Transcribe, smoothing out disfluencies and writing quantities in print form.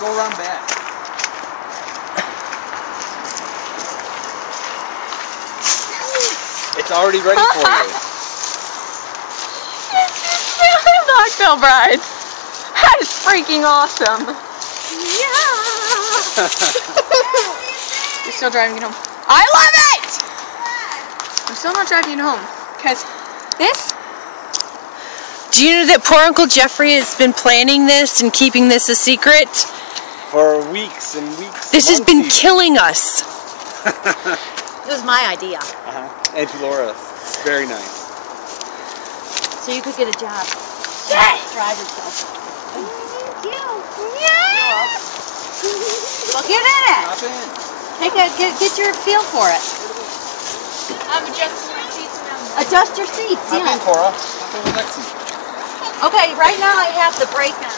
go around back. It's already ready for you. Knockville ride. That is freaking awesome. Yeah. You're still driving it home. I love it! I'm still not driving it home. Because this... Do you know that poor Uncle Jeffrey has been planning this and keeping this a secret? For weeks and weeks. This has been killing us. It was my idea. And Laura's. Very nice. So you could get a job. Yes! Drive yourself. Thank you. Yes! Well, get in it. Hop in. Get your feel for it. I'm adjusting my seats now. Adjust your seats. Hop in, Yeah. Cora. Hop in the next seat. Okay. Right now I have the brake on.